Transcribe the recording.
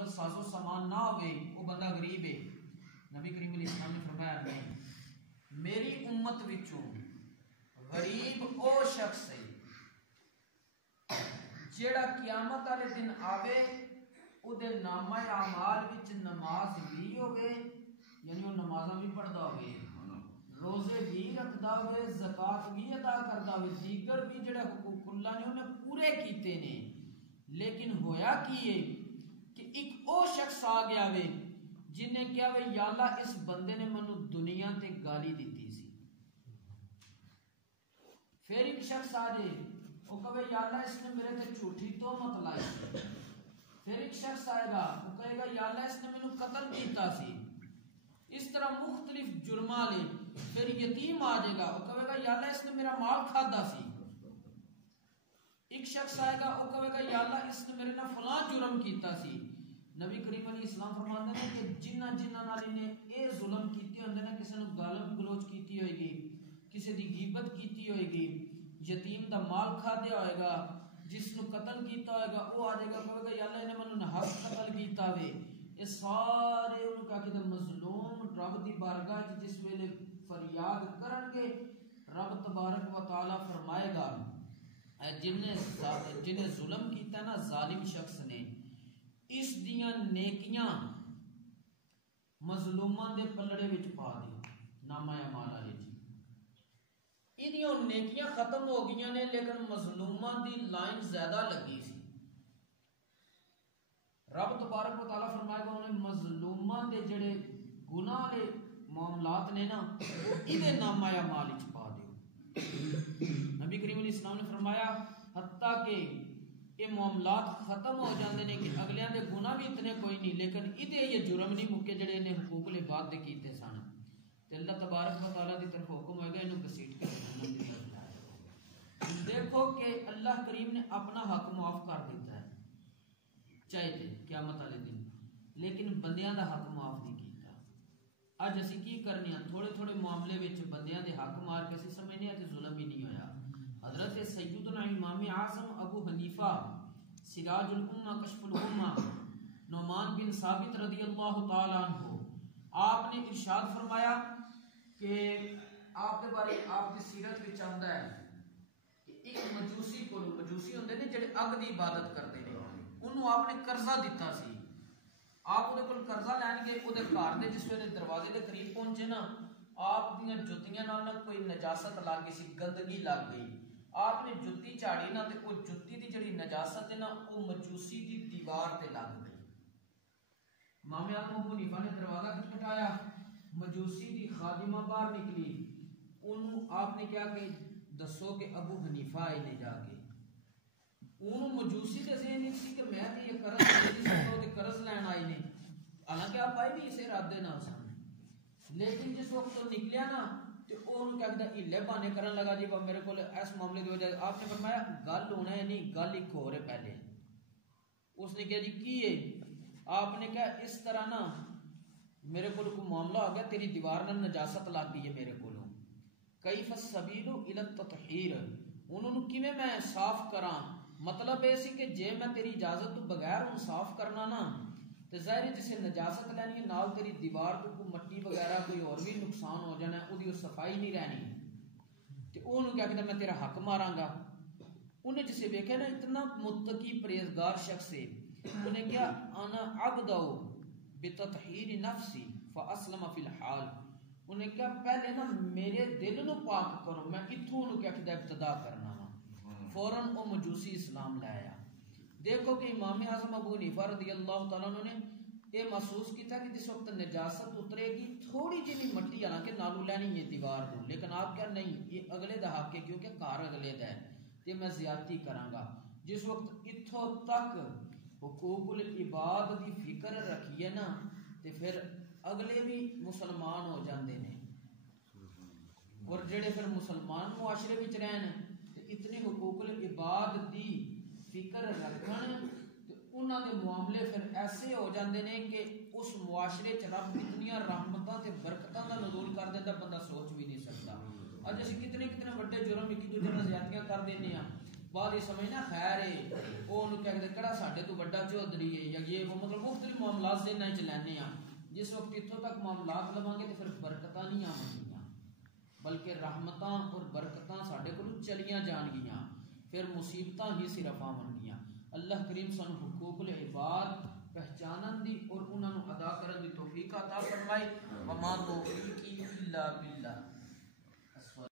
دولت ساز و سامان نہ ہوئے وہ بندہ غریب ہے. نبی کریم علیہ السلام نے فرمایا نہیں، میری امت وچوں غریب او شخص ہے جیڑا قیامت والے دن آوے او دے نامہ اعمال وچ نماز بھی ہوئے، یعنی وہ نمازاں بھی پڑھدا ہوئے، روزے بھی رکھدا ہوئے، زکوٰۃ بھی ادا کردا ہوئے، دیگر بھی جڑے حقوق اللہ نے انہیں پورے کیتے نے. لیکن ہویا کی ہے کہ ایک او شخص آ گیا وے جن نے کیا وے یا اللہ اس بندے نے منو دنیا تے گالی دیتی سی. پھر ایک شخص آ جائے وہ کہے یا اللہ اس نے میرے تے جھوٹی تہمت لائی سی. پھر ایک شخص آئے گا وہ کہے گا یا اللہ اس نے مینوں قتل کیتا سی. اس طرح مختلف جرماں لے. پھر یتیم آ جائے گا وہ کہے گا یا اللہ اس نے میرا مال کھادا سی. ایک شخص آئے گا وہ کہے گا یا اللہ اس نے میرے نال فلاں جرم کیتا سی. نبی کریم علیہ السلام فرماتے ہیں کہ جنہ نال نے اے ظلم کیتے ہوندے نے، کسی نے گالم گلوچ کیتی ہوئے گی، کسی دی غیبت کیتی ہوئے گی، یتیم دا مال کھا دیا ہوئے گا، جس نو قتل کیتا ہوئے گا وہ آ جائے گا کہے گا یا اللہ نے منو حق قتل کیتا وے. یہ سارے ان کا کہ مظلوم رب دی بارگاہ وچ جس ویلے فریاد کرن گے رب تبارک و تعالی فرمائے گا جنہیں ظلم کیتا نا ظالم شخص نے، اس دیاں نیکیاں مظلوماں دے پلڑے وچ پا دیو نامہ اعمال والے جی. انہیاں نیکیاں ختم ہو گئیاں نے لیکن مظلوماں دی لائن زیادہ لگی سی. رب تبارک و تعالیٰ فرمائے گا انہیں مظلوماں دے جڑے گناہ دے معاملات نے نا وہ انہیں نامہ اعمال وچ پا دیو. نبی کریم علیہ السلام نے فرمایا حتیٰ کہ یہ معاملات ختم ہو جاندے نے کہ اگلیاں دے گناہ بھی اتنے کوئی نہیں لیکن ادھے یہ جرم نہیں مکے جڑے انہیں حقوق العباد دے کیتے سن. تے اللہ تبارک و تعالیٰ دی طرف حکم ہوئے گا انہوں گسیٹ کے جہنم دی طرف. دیکھو کہ اللہ کریم نے اپنا حق معاف کر دیتا ہے چاہے تے قیامت والے دن، لیکن بندیاں دا حق معاف نہیں کیتا. اج اسی کی کرنے ہیں تھوڑے تھوڑے معاملے وچ بندیاں دے حق مار کے اسی سمجھنے ہیں کہ ظلم ہی نہیں ہویا. حضرت سیدنا امام اعظم ابو حنیفہ سراج الامہ کشف الامہ نعمان بن ثابت رضی اللہ تعالی عنہ آپ نے ارشاد فرمایا کہ آپ کے بارے آپ کی سیرت وچ آندا ہے کہ ایک مجوسی کو، مجوسی ہوندے نے جڑے اگ دی عبادت کرتے نے، انہوں آپ نے قرضہ دیتا سی. آپ وہ کول قرضہ لین گے وہ گھر دے جس ویلے دروازے دے قریب پہنچے نا آپ دیاں جتیاں نال کوئی نجاست لگ گئی سی، گندگی لگ گئی. آپ نے جتی جھاڑی نا تے وہ جتی دی جڑی نجاست ہے نا وہ مجوسی دی دیوار تے لگ گئی. امام اعظم ابو حنیفہ نے دروازہ کھٹکھٹایا، مجوسی دی خادمہ باہر نکلی. انہوں آپ نے کیا کہ دسو کہ ابو حنیفہ آئے نے جا کے انہوں مجوسی کے ذہن نہیں سی کہ میں تے یہ قرض نہیں سکتا تے قرض لین آئی نے، حالانکہ آپ آئے بھی اسے ارادے نال سن. لیکن جس وقت وہ نکلیا نا تو انہوں کیا کہتا ہلے بانے کرن لگا جی میرے کو اس معاملے کی وجہ. آپ نے فرمایا گل ہونا ہے نہیں، گل ایک ہو رہے پہلے. اس نے کہا جی کی ہے؟ آپ نے کہا اس طرح نا میرے کو کوئی معاملہ ہو گیا، تیری دیوار نال نجاست لگ گئی ہے میرے کو. کیف السبیل الی التطہیر، انہوں کیویں میں صاف کراں؟ مطلب یہ سی کہ جے میں تیری اجازت تو بغیر ان صاف کرنا نا تے ظاہر جسے نجاست لینی ہے نال تیری دیوار کو کوئی مٹی وغیرہ کوئی اور بھی نقصان ہو جانا ہے، وہ صفائی نہیں رہنی. تے انہوں کیا کہتا میں تیرا حق ماراں گا. انہیں جسے دیکھا نا اتنا متقی پرہیزگار شخص ہے، انہیں کیا انا عبدو بتطہیر نفسی فاسلم فی الحال. انہیں کیا پہلے نا میرے دل نو پاک کرو، میں اتھوں انہوں کیا کہتا ابتدا کرنا وا. فوراً وہ مجوسی اسلام لے آیا. دیکھو کہ امام اعظم ابو حنیفہ رضی اللہ تعالیٰ عنہ نے یہ محسوس کیا کہ جس وقت نجاست اترے گی تھوڑی جی مٹی حالانکہ نالو لینی ہے دیوار کو، لیکن آپ کیا نہیں یہ اگلے دا حق ہے کیونکہ کار اگلے دا ہے تے میں زیادتی کراں گا. جس وقت اتھوں تک حقوق العباد دی فکر رکھیے نا تے پھر اگلے بھی مسلمان ہو جاندے نے. اور جڑے پھر مسلمان معاشرے وچ رہن تے اتنے حقوق العباد دی فکر رکھن تے انہاں دے معاملے پھر ایسے ہو جاندے نے کہ اس معاشرے چ رب کتنی رحمتاں تے برکتاں دا نزول کر دیندا بندہ سوچ بھی نہیں سکتا. اج اسی کتنے کتنے بڑے جرم ایک دوسرے نال زیادتیاں کر دینے ہاں بعد یہ سمجھنا خیر ہے وہ انہوں کہتے ہیں کڑا ساڑھے تو بڑا چودھری ہے یا یہ وہ مطلب مختلف معاملات سے نہیں چلانے ہیں. جس وقت اتھوں تک معاملات لوگیں گے تو پھر برکتاں نہیں آمدیاں بلکہ رحمتاں اور برکتاں ساڑھے کو چلیاں جان گیاں پھر مصیبتاں ہی صرف آمن گیاں. اللہ کریم سن حقوق العباد پہچانن دی اور انہوں ادا کرن دی توفیق عطا فرمائے. وما توفیقی الا باللہ.